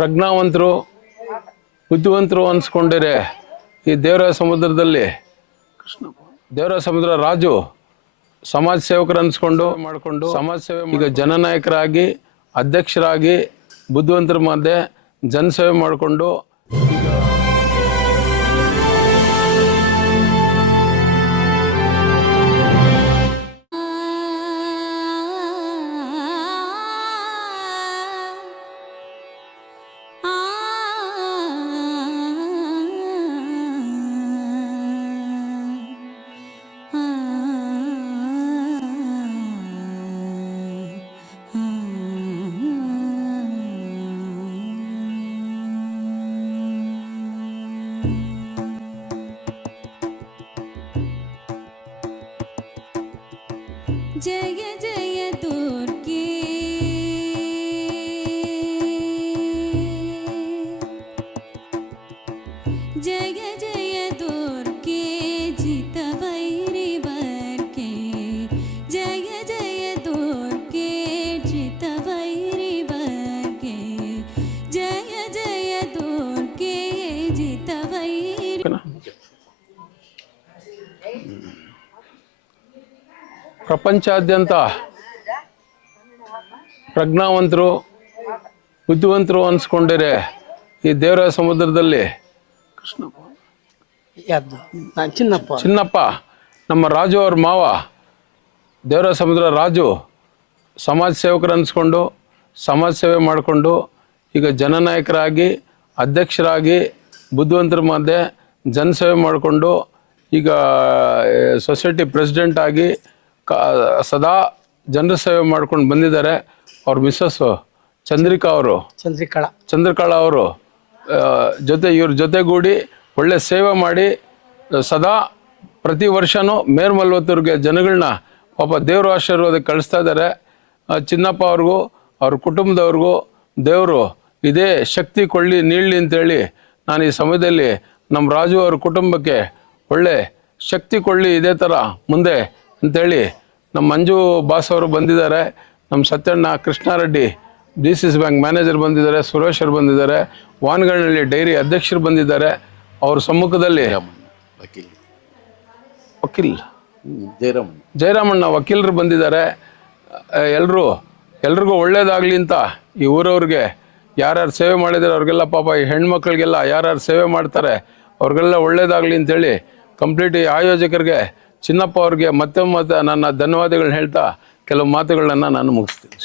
ಪ್ರಜ್ಞಾವಂತರು ಬುದ್ಧಿವಂತರು ಅನ್ಸ್ಕೊಂಡಿರೆ ಈ ದೇವರ ಸಮುದ್ರದಲ್ಲಿ ದೇವರ ಸಮುದ್ರ ರಾಜು ಸಮಾಜ ಸೇವಕರು ಅನ್ಸ್ಕೊಂಡು ಮಾಡಿಕೊಂಡು ಸಮಾಜ ಸೇವೆ ಈಗ ಜನನಾಯಕರಾಗಿ ಅಧ್ಯಕ್ಷರಾಗಿ ಬುದ್ಧಿವಂತರ ಮಧ್ಯೆ ಜನಸೇವೆ ಮಾಡಿಕೊಂಡು जय जय दुर्गे जय जय दुर्गे जित वैरी वर्गे जय जय दुर्गे जित वैरी वर्गे जय जय दुर्गे जित वैरी ಪ್ರಪಂಚಾದ್ಯಂತ ಪ್ರಜ್ಞಾವಂತರು ಬುದ್ಧಿವಂತರು ಅನ್ಸ್ಕೊಂಡಿರೆ ಈ ದೇವರ ಸಮುದ್ರದಲ್ಲಿ ಚಿನ್ನಪ್ಪ ನಮ್ಮ ರಾಜು ಅವ್ರ ಮಾವ ದೇವರ ಸಮುದ್ರ ರಾಜು ಸಮಾಜ ಸೇವಕರು ಅನ್ಸ್ಕೊಂಡು ಸಮಾಜ ಸೇವೆ ಮಾಡಿಕೊಂಡು ಈಗ ಜನನಾಯಕರಾಗಿ ಅಧ್ಯಕ್ಷರಾಗಿ ಬುದ್ಧಿವಂತರ ಮಧ್ಯೆ ಜನಸೇವೆ ಮಾಡಿಕೊಂಡು ಈಗ ಸೊಸೈಟಿ ಪ್ರೆಸಿಡೆಂಟ್ ಆಗಿ ಸದಾ ಜನರ ಸೇವೆ ಮಾಡ್ಕೊಂಡು ಬಂದಿದ್ದಾರೆ. ಅವ್ರ ಮಿಸ್ಸಸ್ಸು ಚಂದ್ರಿಕಳಾ ಅವರು ಇವ್ರ ಜೊತೆಗೂಡಿ ಒಳ್ಳೆ ಸೇವೆ ಮಾಡಿ ಸದಾ ಪ್ರತಿ ವರ್ಷನೂ ಮೇಲ್ಮಲ್ವತ್ತೂರಿಗೆ ಜನಗಳನ್ನ ಪಾಪ ದೇವ್ರ ಆಶೀರ್ವಾದಕ್ಕೆ ಕಳಿಸ್ತಾ ಇದ್ದಾರೆ. ಚಿನ್ನಪ್ಪ ಅವ್ರಿಗೂ ಅವ್ರ ಕುಟುಂಬದವ್ರಿಗೂ ದೇವರು ಇದೇ ಶಕ್ತಿ ನೀಡಲಿ ಅಂತೇಳಿ ನಾನು ಈ ಸಮಯದಲ್ಲಿ ನಮ್ಮ ರಾಜು ಅವ್ರ ಕುಟುಂಬಕ್ಕೆ ಒಳ್ಳೆ ಶಕ್ತಿ ಕೊಡಲಿ ಇದೇ ಥರ ಮುಂದೆ ಅಂತೇಳಿ ನಮ್ಮ ಮಂಜು ಬಾಸ್ ಅವರು ಬಂದಿದ್ದಾರೆ, ನಮ್ಮ Satyanna Krishnareddy DCC bank manager ಬಂದಿದ್ದಾರೆ, ಸುರೇಶ್ ಅವರು ಬಂದಿದ್ದಾರೆ, ವಾನಗಳ್ಳಿ ಡೈರಿ ಅಧ್ಯಕ್ಷರು ಬಂದಿದ್ದಾರೆ. ಅವ್ರ ಸಮ್ಮುಖದಲ್ಲಿ ವಕೀಲ್ ಜಯರಾಮಣ್ಣ ವಕೀಲರು ಬಂದಿದ್ದಾರೆ. ಎಲ್ರಿಗೂ ಒಳ್ಳೇದಾಗಲಿ ಅಂತ ಈ ಊರವ್ರಿಗೆ ಯಾರ್ಯಾರು ಸೇವೆ ಮಾಡಿದ್ದಾರೆ ಅವ್ರಿಗೆಲ್ಲ ಪಾಪ ಈ ಹೆಣ್ಮಕ್ಳಿಗೆಲ್ಲ ಯಾರ್ಯಾರು ಸೇವೆ ಮಾಡ್ತಾರೆ ಅವ್ರಿಗೆಲ್ಲ ಒಳ್ಳೇದಾಗಲಿ ಅಂತೇಳಿ ಕಂಪ್ಲೀಟ್ ಈ ಆಯೋಜಕರಿಗೆ ಚಿನ್ನಪ್ಪ ಅವ್ರಿಗೆ ಮತ್ತೆ ನನ್ನ ಧನ್ಯವಾದಗಳನ್ನ ಹೇಳ್ತಾ ಕೆಲವು ಮಾತುಗಳನ್ನ ನಾನು ಮುಗಿಸ್ತೀನಿ.